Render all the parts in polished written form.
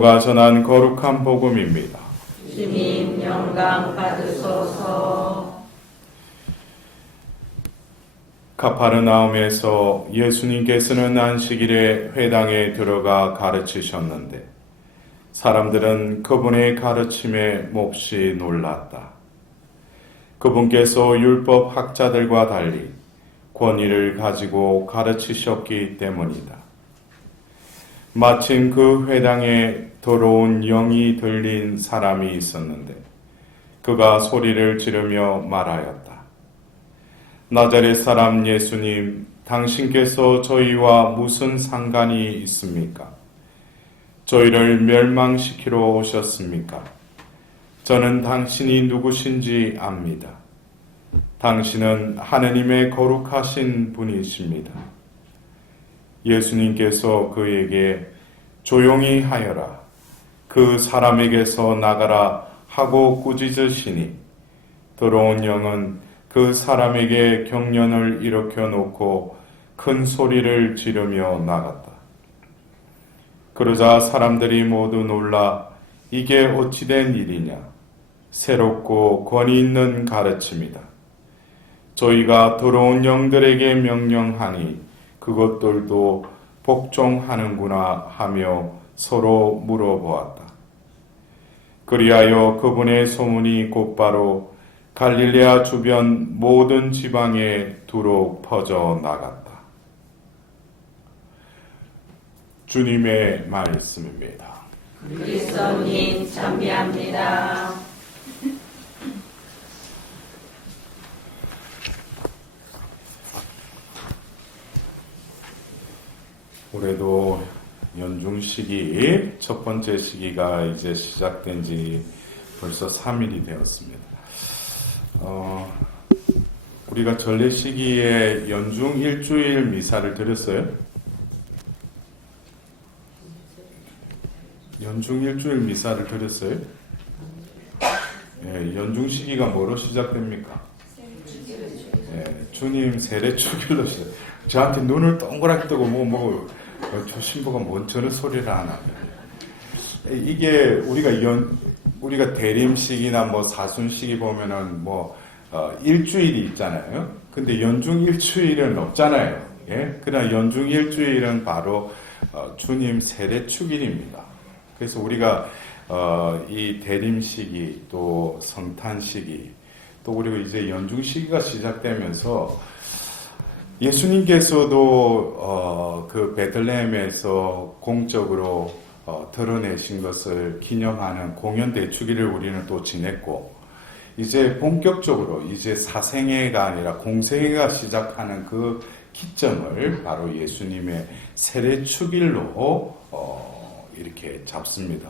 가 전한 거룩한 복음입니다. 주님 영광 받으소서. 가파르나움에서 예수님께서는 안식일에 회당에 들어가 가르치셨는데 사람들은 그분의 가르침에 몹시 놀랐다. 그분께서 율법 학자들과 달리 권위를 가지고 가르치셨기 때문이다. 마침 그 회당에 더러운 영이 들린 사람이 있었는데 그가 소리를 지르며 말하였다. 나자렛 사람 예수님, 당신께서 저희와 무슨 상관이 있습니까? 저희를 멸망시키러 오셨습니까? 저는 당신이 누구신지 압니다. 당신은 하느님의 거룩하신 분이십니다. 예수님께서 그에게 조용히 하여라, 그 사람에게서 나가라 하고 꾸짖으시니 더러운 영은 그 사람에게 경련을 일으켜 놓고 큰 소리를 지르며 나갔다. 그러자 사람들이 모두 놀라 이게 어찌된 일이냐, 새롭고 권위 있는 가르침이다. 저희가 더러운 영들에게 명령하니 그것들도 복종하는구나 하며 서로 물어보았다. 그리하여 그분의 소문이 곧바로 갈릴레아 주변 모든 지방에 두루 퍼져 나갔다. 주님의 말씀입니다. 그리스도님 찬미합니다. 올해도 연중 시기 첫 번째 시기가 이제 시작된 지 벌써 3일이 되었습니다. 우리가 전례 시기에 연중 일주일 미사를 드렸어요? 연중 일주일 미사를 드렸어요? 예, 연중 시기가 뭐로 시작됩니까? 예, 주님 세례축일로 시작. 저한테 눈을 동그랗게 뜨고 저 신부가 뭔 저런 소리를 하나. 이게 우리가 대림식이나 사순식이 보면은 일주일이 있잖아요. 근데 연중 일주일은 없잖아요. 예? 그러나 연중 일주일은 바로 주님 세례축일입니다. 그래서 우리가 이 대림식이 또 성탄식이 또 그리고 이제 연중 시기가 시작되면서 예수님께서도 그 베들레헴에서 공적으로 드러내신 것을 기념하는 공연 대축일을 우리는 또 지냈고, 이제 본격적으로 이제 사생애가 아니라 공생애가 시작하는 그 기점을 바로 예수님의 세례축일로 이렇게 잡습니다.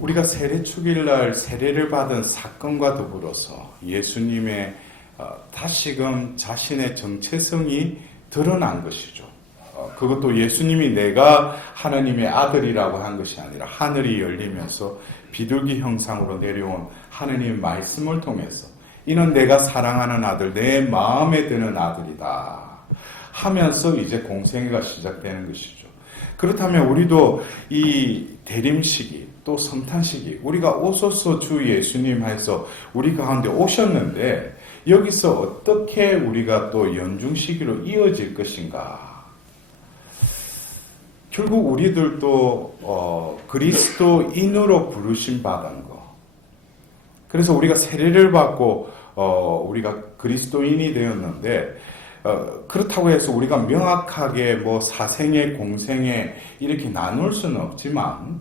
우리가 세례축일날 세례를 받은 사건과 더불어서 예수님의 다시금 자신의 정체성이 드러난 것이죠. 그것도 예수님이 내가 하나님의 아들이라고 한 것이 아니라 하늘이 열리면서 비둘기 형상으로 내려온 하나님의 말씀을 통해서 이는 내가 사랑하는 아들, 내 마음에 드는 아들이다 하면서 이제 공생애가 시작되는 것이죠. 그렇다면 우리도 이 대림시기 또 성탄시기 우리가 오소서 주 예수님 해서 우리 가운데 오셨는데 여기서 어떻게 우리가 또 연중시기로 이어질 것인가? 결국 우리들도 그리스도인으로 부르심 받은 거. 그래서 우리가 세례를 받고 우리가 그리스도인이 되었는데 그렇다고 해서 우리가 명확하게 사생애, 공생애 이렇게 나눌 수는 없지만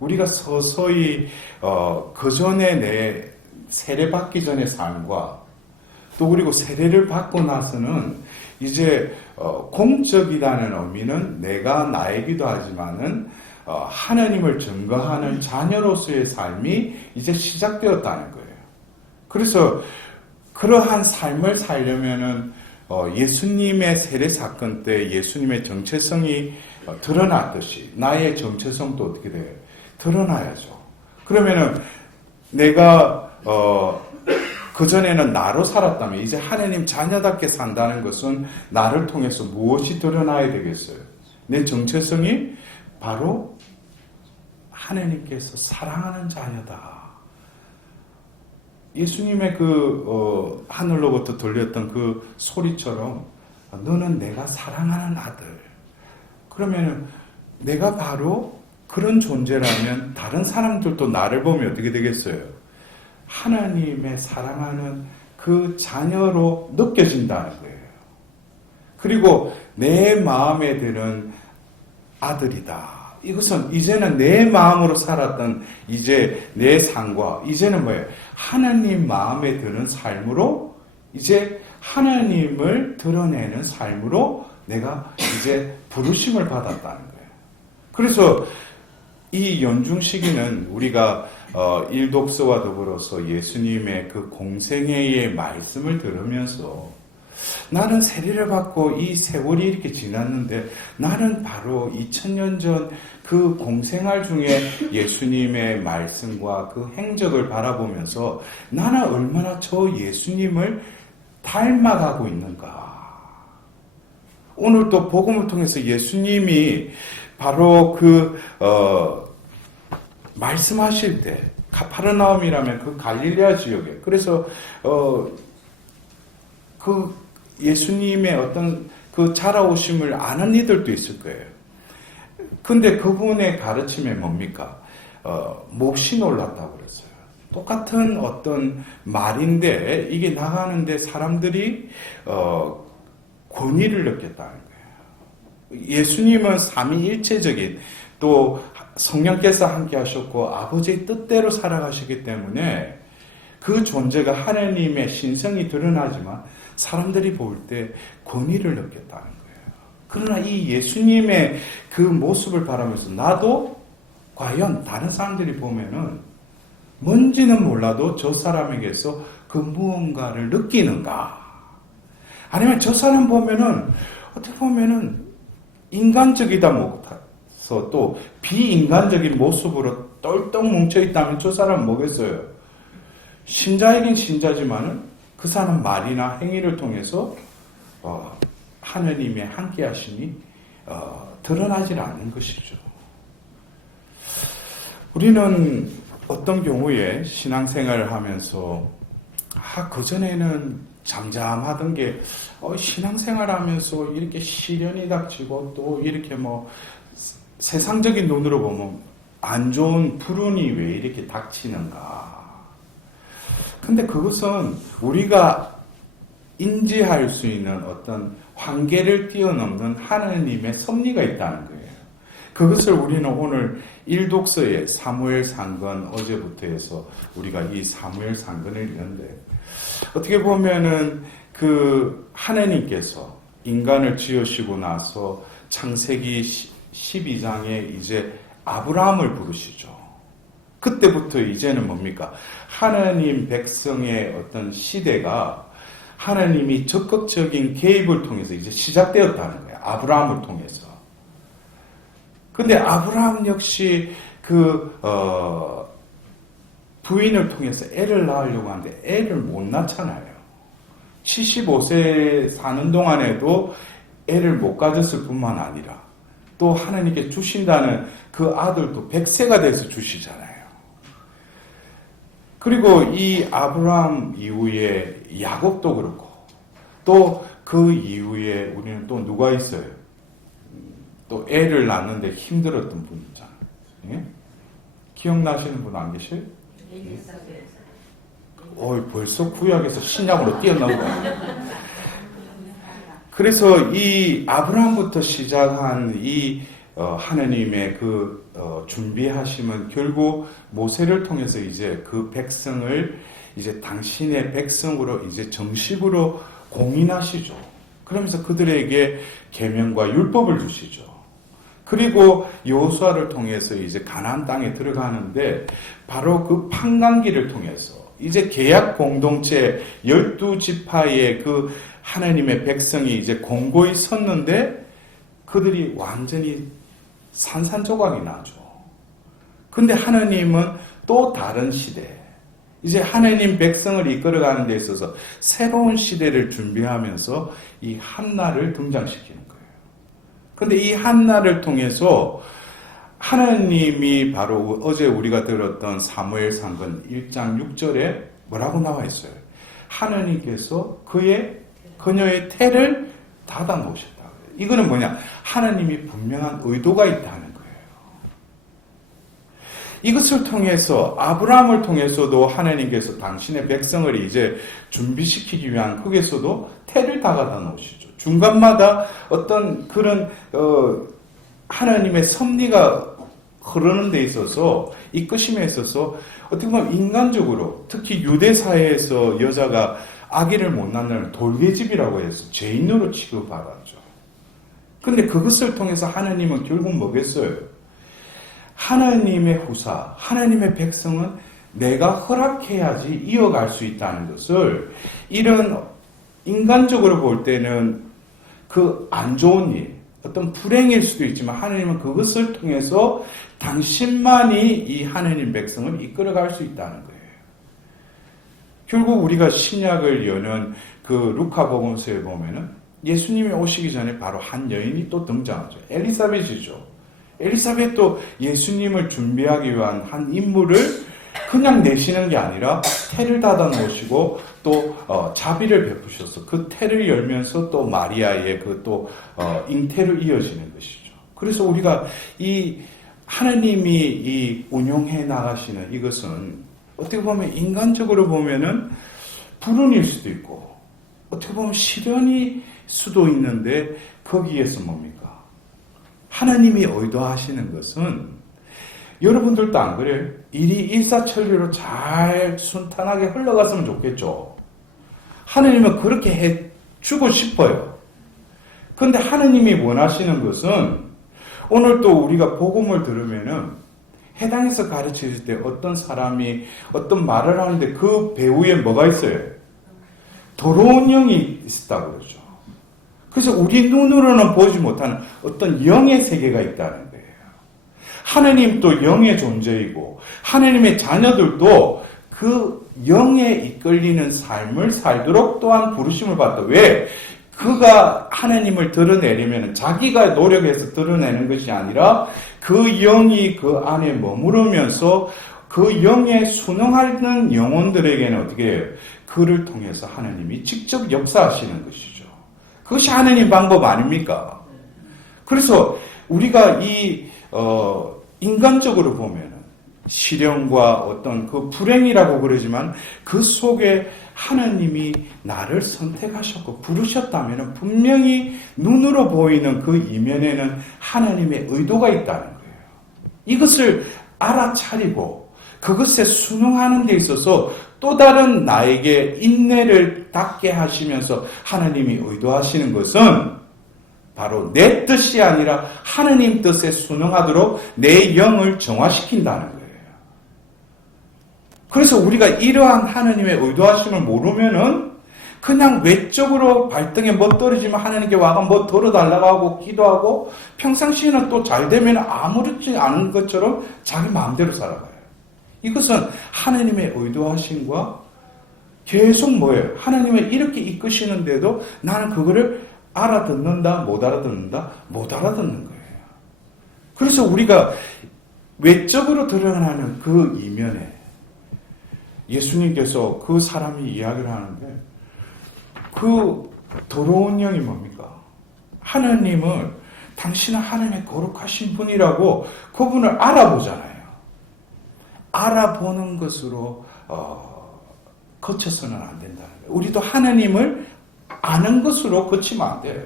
우리가 서서히 그 전에 내 세례 받기 전의 삶과 또 그리고 세례를 받고 나서는 이제 공적이라는 의미는 내가 나이기도 하지만은 하나님을 증거하는 자녀로서의 삶이 이제 시작되었다는 거예요. 그래서 그러한 삶을 살려면은 예수님의 세례 사건 때 예수님의 정체성이 드러났듯이 나의 정체성도 어떻게 돼요? 드러나야죠. 그러면은 내가 그전에는 나로 살았다면 이제 하나님 자녀답게 산다는 것은 나를 통해서 무엇이 드러나야 되겠어요? 내 정체성이 바로 하나님께서 사랑하는 자녀다. 예수님의 하늘로부터 들렸던 그 소리처럼 너는 내가 사랑하는 아들. 그러면 내가 바로 그런 존재라면 다른 사람들도 나를 보면 어떻게 되겠어요? 하나님의 사랑하는 그 자녀로 느껴진다는 거예요. 그리고 내 마음에 드는 아들이다. 이것은 이제는 내 마음으로 살았던 이제 내 삶과 이제는 뭐예요? 하나님 마음에 드는 삶으로 이제 하나님을 드러내는 삶으로 내가 이제 부르심을 받았다는 거예요. 그래서 이 연중 시기는 우리가 일독서와 더불어서 예수님의 그 공생애의 말씀을 들으면서 나는 세례를 받고 이 세월이 이렇게 지났는데 나는 바로 2000년 전 그 공생활 중에 예수님의 말씀과 그 행적을 바라보면서 나는 얼마나 저 예수님을 닮아가고 있는가. 오늘 또 복음을 통해서 예수님이 바로 말씀하실 때 가파르나움이라면 그 갈릴레아 지역에 그래서 그 예수님의 어떤 그 자라오심을 아는 이들도 있을 거예요. 근데 그분의 가르침이 뭡니까? 몹시 놀랐다고 그랬어요. 똑같은 어떤 말인데 이게 나가는데 사람들이 권위를 느꼈다는 거예요. 예수님은 삼위일체적인 또 성령께서 함께 하셨고 아버지의 뜻대로 살아가시기 때문에 그 존재가 하나님의 신성이 드러나지만 사람들이 볼 때 권위를 느꼈다는 거예요. 그러나 이 예수님의 그 모습을 바라면서 나도 과연 다른 사람들이 보면은 뭔지는 몰라도 저 사람에게서 그 무언가를 느끼는가? 아니면 저 사람 보면은 어떻게 보면은 인간적이다 못해서 또 비인간적인 모습으로 똘똘 뭉쳐 있다면 저 사람은 뭐겠어요? 신자이긴 신자지만은 그 사람 말이나 행위를 통해서 하느님의 함께하심이 드러나질 않는 것이죠. 우리는 어떤 경우에 신앙생활을 하면서 그전에는 잠잠하던 게 신앙생활하면서 이렇게 시련이 닥치고 또 이렇게 세상적인 눈으로 보면 안 좋은 불운이 왜 이렇게 닥치는가. 근데 그것은 우리가 인지할 수 있는 어떤 한계를 뛰어넘는 하나님의 섭리가 있다는 거예요. 그것을 우리는 오늘 일독서의 사무엘 상건 어제부터 해서 우리가 이 사무엘 상건을 읽는데 어떻게 보면은 그 하나님께서 인간을 지으시고 나서 창세기 12장에 이제 아브라함을 부르시죠. 그때부터 이제는 뭡니까? 하나님 백성의 어떤 시대가 하나님이 적극적인 개입을 통해서 이제 시작되었다는 거예요. 아브라함을 통해서. 근데 아브라함 역시 부인을 통해서 애를 낳으려고 하는데 애를 못 낳잖아요. 75세 사는 동안에도 애를 못 가졌을 뿐만 아니라 또 하나님께 주신다는 그 아들도 100세가 돼서 주시잖아요. 그리고 이 아브라함 이후에 야곱도 그렇고 또 그 이후에 우리는 또 누가 있어요? 또 애를 낳는데 힘들었던 분이잖아요. 예? 기억나시는 분 안 계세요? 벌써 구약에서 신약으로 뛰어난 거예요. 그래서 이 아브라함부터 시작한 이 하나님의 준비하심은 결국 모세를 통해서 이제 그 백성을 이제 당신의 백성으로 이제 정식으로 공인하시죠. 그러면서 그들에게 계명과 율법을 주시죠. 그리고 여호수아를 통해서 이제 가나안 땅에 들어가는데 바로 그 판관기를 통해서 이제 계약 공동체 12지파의 그 하나님의 백성이 이제 공고히 섰는데 그들이 완전히 산산조각이 나죠. 근데 하나님은 또 다른 시대, 이제 하나님 백성을 이끌어가는 데 있어서 새로운 시대를 준비하면서 이 한나를 등장시키는 거예요. 근데 이 한나를 통해서 하나님이 바로 어제 우리가 들었던 사무엘 상근 1장 6절에 뭐라고 나와 있어요? 하나님께서 그녀의 태를 닫아 놓으셨다. 이거는 뭐냐? 하나님이 분명한 의도가 있다는 거예요. 이것을 통해서 아브라함을 통해서도 하나님께서 당신의 백성을 이제 준비시키기 위한 거기에서도 태를 닫아 놓으시죠. 중간마다 어떤 그런 하나님의 섭리가 흐르는 데 있어서 이끄심에 있어서 어떻게 보면 인간적으로 특히 유대 사회에서 여자가 아기를 못 낳는 돌개집이라고 해서 죄인으로 취급받았죠. 근데 그것을 통해서 하나님은 결국 뭐겠어요? 하나님의 후사, 하나님의 백성은 내가 허락해야지 이어갈 수 있다는 것을 이런 인간적으로 볼 때는 그 안 좋은 일, 어떤 불행일 수도 있지만 하나님은 그것을 통해서 당신만이 이 하나님 백성을 이끌어갈 수 있다는 거예요. 결국 우리가 신약을 여는 그 루카복음서에 보면은 예수님이 오시기 전에 바로 한 여인이 또 등장하죠. 엘리사벳이죠. 엘리사벳도 예수님을 준비하기 위한 한 인물을 그냥 내시는 게 아니라 태를 닫아 놓으시고 또 자비를 베푸셔서 그 태를 열면서 또 마리아의 그 또 잉태를 이어지는 것이죠. 그래서 우리가 이 하나님이 이 운용해 나가시는 이것은 어떻게 보면 인간적으로 보면은 불운일 수도 있고 어떻게 보면 시련일 수도 있는데 거기에서 뭡니까? 하나님이 의도하시는 것은 여러분들도 안 그래요? 일이 일사천리로 잘 순탄하게 흘러갔으면 좋겠죠. 하나님은 그렇게 해주고 싶어요. 그런데 하나님이 원하시는 것은 오늘 또 우리가 복음을 들으면은 해당에서 가르칠 때 어떤 사람이 어떤 말을 하는데 그 배후에 뭐가 있어요? 더러운 영이 있다고 그러죠. 그래서 우리 눈으로는 보지 못하는 어떤 영의 세계가 있다는 거예요. 하나님도 영의 존재이고 하나님의 자녀들도 그 영에 이끌리는 삶을 살도록 또한 부르심을 받다. 왜? 그가 하나님을 드러내려면 자기가 노력해서 드러내는 것이 아니라 그 영이 그 안에 머무르면서 그 영에 순응하는 영혼들에게는 어떻게 해요? 그를 통해서 하나님이 직접 역사하시는 것이죠. 그것이 하나님 방법 아닙니까? 그래서 우리가 인간적으로 보면은 시련과 어떤 그 불행이라고 그러지만 그 속에 하나님이 나를 선택하셨고 부르셨다면 분명히 눈으로 보이는 그 이면에는 하나님의 의도가 있다는 거예요. 이것을 알아차리고 그것에 순응하는 데 있어서 또 다른 나에게 인내를 닦게 하시면서 하나님이 의도하시는 것은 바로 내 뜻이 아니라 하나님 뜻에 순응하도록 내 영을 정화시킨다는 거예요. 그래서 우리가 이러한 하나님의 의도하심을 모르면은 그냥 외적으로 발등에 뭐 떨어지면 하나님께 와가 뭐 덜어달라고 하고 기도하고 평상시에는 또 잘 되면 아무렇지 않은 것처럼 자기 마음대로 살아가요. 이것은 하나님의 의도하심과 계속 뭐예요? 하나님의 이렇게 이끄시는데도 나는 그거를 알아듣는다, 못 알아듣는다, 못 알아듣는 거예요. 그래서 우리가 외적으로 드러나는 그 이면에 예수님께서 그 사람이 이야기를 하는데 그 더러운 영이 뭡니까? 하나님을 당신은 하나님의 거룩하신 분이라고 그분을 알아보잖아요. 알아보는 것으로 거쳐서는 안 된다는 거예요. 우리도 하나님을 아는 것으로 그치면 안 돼요.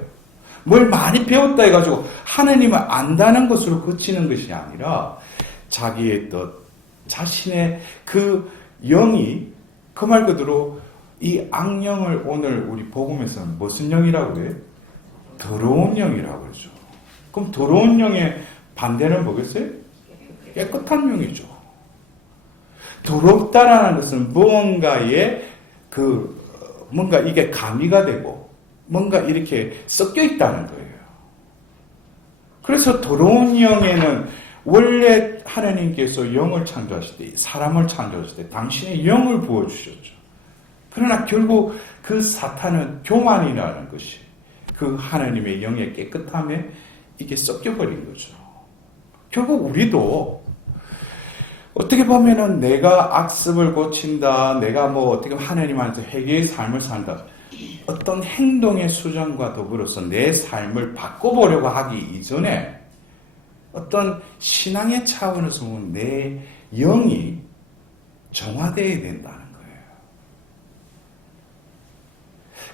뭘 많이 배웠다 해가지고 하나님을 안다는 것으로 그치는 것이 아니라 자기의 뜻, 자신의 그 영이 그 말 그대로 이 악령을 오늘 우리 복음에서는 무슨 영이라고 해요? 더러운 영이라고 그러죠. 그럼 더러운 영의 반대는 뭐겠어요? 깨끗한 영이죠. 더럽다라는 것은 무언가에 뭔가 이게 가미가 되고 뭔가 이렇게 섞여 있다는 거예요. 그래서 더러운 영에는 원래 하나님께서 영을 창조하실 때, 사람을 창조하실 때 당신의 영을 부어주셨죠. 그러나 결국 그 사탄은 교만이라는 것이 그 하나님의 영의 깨끗함에 이게 섞여버린 거죠. 결국 우리도 어떻게 보면은 내가 악습을 고친다, 내가 뭐 어떻게 하나님 안에서 회개의 삶을 산다, 어떤 행동의 수정과 더불어서 내 삶을 바꿔보려고 하기 이전에 어떤 신앙의 차원에서 보면 내 영이 정화되어야 된다는 거예요.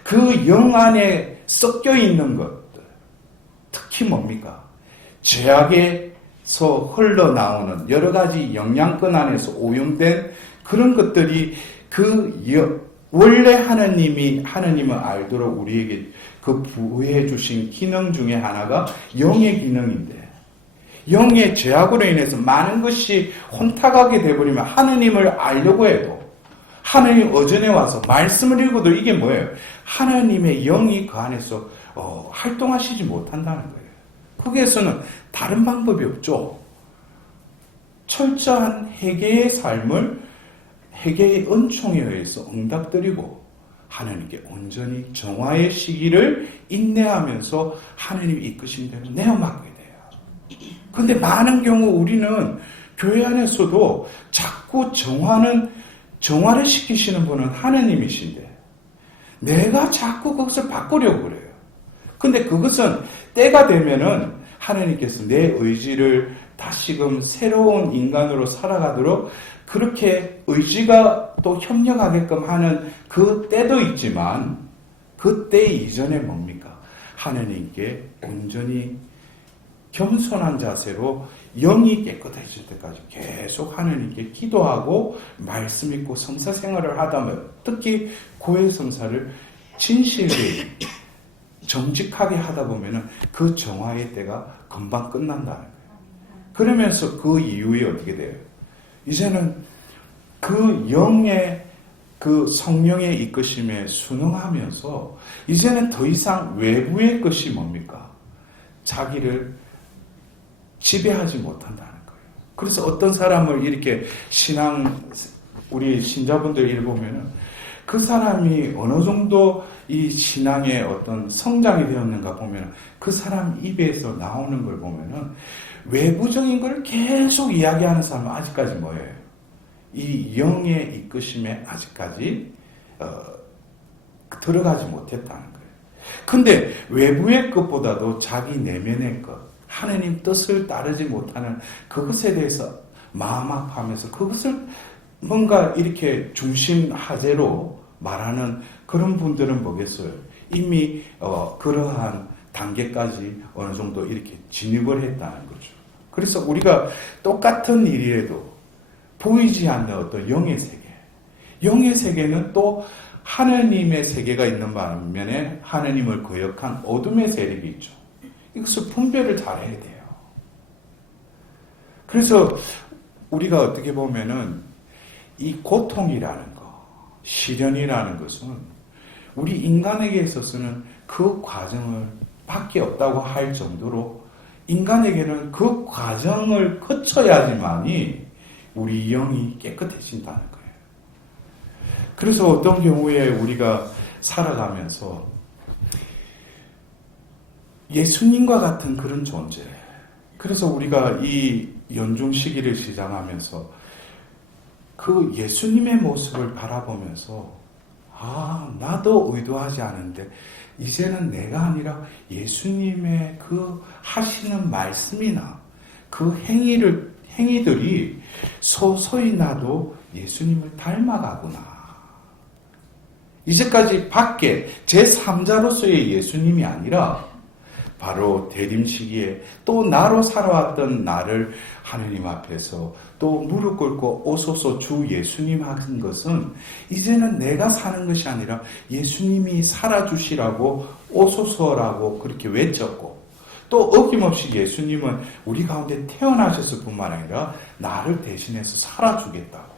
그 영 안에 섞여 있는 것들, 특히 뭡니까? 죄악에서 흘러나오는 여러 가지 영양권 안에서 오염된 그런 것들이 원래 하나님은 알도록 우리에게 그 부여해 주신 기능 중에 하나가 영의 기능인데, 영의 죄악으로 인해서 많은 것이 혼탁하게 되어버리면 하나님을 알려고 해도, 하나님 어전에 와서 말씀을 읽어도 이게 뭐예요? 하나님의 영이 그 안에서 활동하시지 못한다는 거예요. 거기에서는 다른 방법이 없죠. 철저한 회개의 삶을 회개의 은총에 의해서 응답드리고 하나님께 온전히 정화의 시기를 인내하면서 하나님이 이끄신 대로 내어맞게 돼요. 그런데 많은 경우 우리는 교회 안에서도 자꾸 정화를 시키시는 분은 하나님이신데 내가 자꾸 그것을 바꾸려고 그래요. 근데 그것은 때가 되면은 하나님께서 내 의지를 다시금 새로운 인간으로 살아가도록 그렇게 의지가 또 협력하게끔 하는 그 때도 있지만, 그 때 이전에 뭡니까? 하나님께 온전히 겸손한 자세로 영이 깨끗해질 때까지 계속 하나님께 기도하고 말씀 읽고 성사 생활을 하다면, 특히 고해 성사를 진실히 정직하게 하다 보면은 그 정화의 때가 금방 끝난다는 거예요. 그러면서 그 이후에 어떻게 돼요? 이제는 그 영의 그 성령의 이끄심에 순응하면서 이제는 더 이상 외부의 것이 뭡니까? 자기를 지배하지 못한다는 거예요. 그래서 어떤 사람을 이렇게 우리 신자분들 일 보면은 그 사람이 어느 정도 이 신앙의 어떤 성장이 되었는가 보면은 그 사람 입에서 나오는 걸 보면은 외부적인 걸 계속 이야기하는 사람은 아직까지 뭐예요? 이 영의 이끄심에 아직까지 들어가지 못했다는 거예요. 근데 외부의 것보다도 자기 내면의 것, 하나님 뜻을 따르지 못하는 그것에 대해서 마음 아파하면서 그것을 뭔가 이렇게 중심 하재로 말하는 그런 분들은 뭐겠어요? 이미 그러한 단계까지 어느 정도 이렇게 진입을 했다는 거죠. 그래서 우리가 똑같은 일이라도 보이지 않는 어떤 영의 세계, 영의 세계는 또 하나님의 세계가 있는 반면에 하나님을 거역한 어둠의 세력이 있죠. 이것을 분별을 잘해야 돼요. 그래서 우리가 어떻게 보면은 이 고통이라는 거, 시련이라는 것은 우리 인간에게 있어서는 그 과정을 밖에 없다고 할 정도로 인간에게는 그 과정을 거쳐야지만이 우리 영이 깨끗해진다는 거예요. 그래서 어떤 경우에 우리가 살아가면서 예수님과 같은 그런 존재, 그래서 우리가 이 연중 시기를 시작하면서 그 예수님의 모습을 바라보면서 나도 의도하지 않은데 이제는 내가 아니라 예수님의 그 하시는 말씀이나 그 행위들이 서서히 나도 예수님을 닮아가구나. 이제까지 밖에 제3자로서의 예수님이 아니라 바로 대림 시기에 또 나로 살아왔던 나를 하느님 앞에서 또 무릎 꿇고 오소서 주 예수님 하신 것은 이제는 내가 사는 것이 아니라 예수님이 살아주시라고 오소서라고 그렇게 외쳤고, 또 어김없이 예수님은 우리 가운데 태어나셨을 뿐만 아니라 나를 대신해서 살아주겠다고.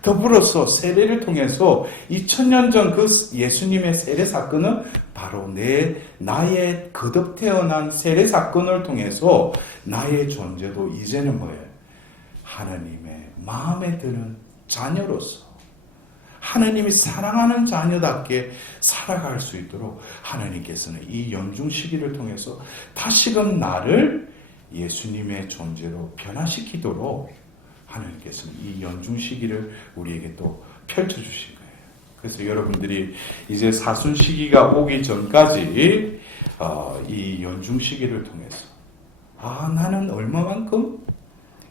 더불어서 세례를 통해서 2000년 전 그 예수님의 세례 사건은 바로 나의 거듭 태어난 세례 사건을 통해서 나의 존재도 이제는 뭐예요? 하나님의 마음에 드는 자녀로서 하나님이 사랑하는 자녀답게 살아갈 수 있도록 하나님께서는 이 연중 시기를 통해서 다시금 나를 예수님의 존재로 변화시키도록 하나님께서는 이 연중 시기를 우리에게 또 펼쳐주신 거예요. 그래서 여러분들이 이제 사순 시기가 오기 전까지 이 연중 시기를 통해서 나는 얼마만큼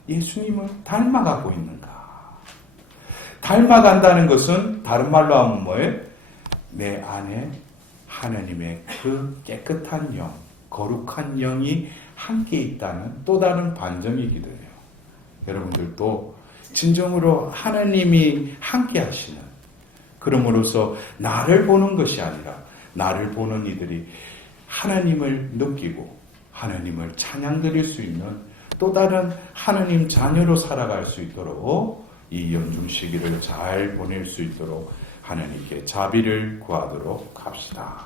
예수님을 닮아가고 있는가. 닮아간다는 것은 다른 말로 하면 뭐예요? 내 안에 하나님의 그 깨끗한 영, 거룩한 영이 함께 있다는 또 다른 반증이기도 해요. 여러분들도 진정으로 하나님이 함께 하시는, 그럼으로써 나를 보는 것이 아니라 나를 보는 이들이 하나님을 느끼고 하나님을 찬양드릴 수 있는 또 다른 하나님 자녀로 살아갈 수 있도록 이 연중 시기를 잘 보낼 수 있도록 하나님께 자비를 구하도록 합시다.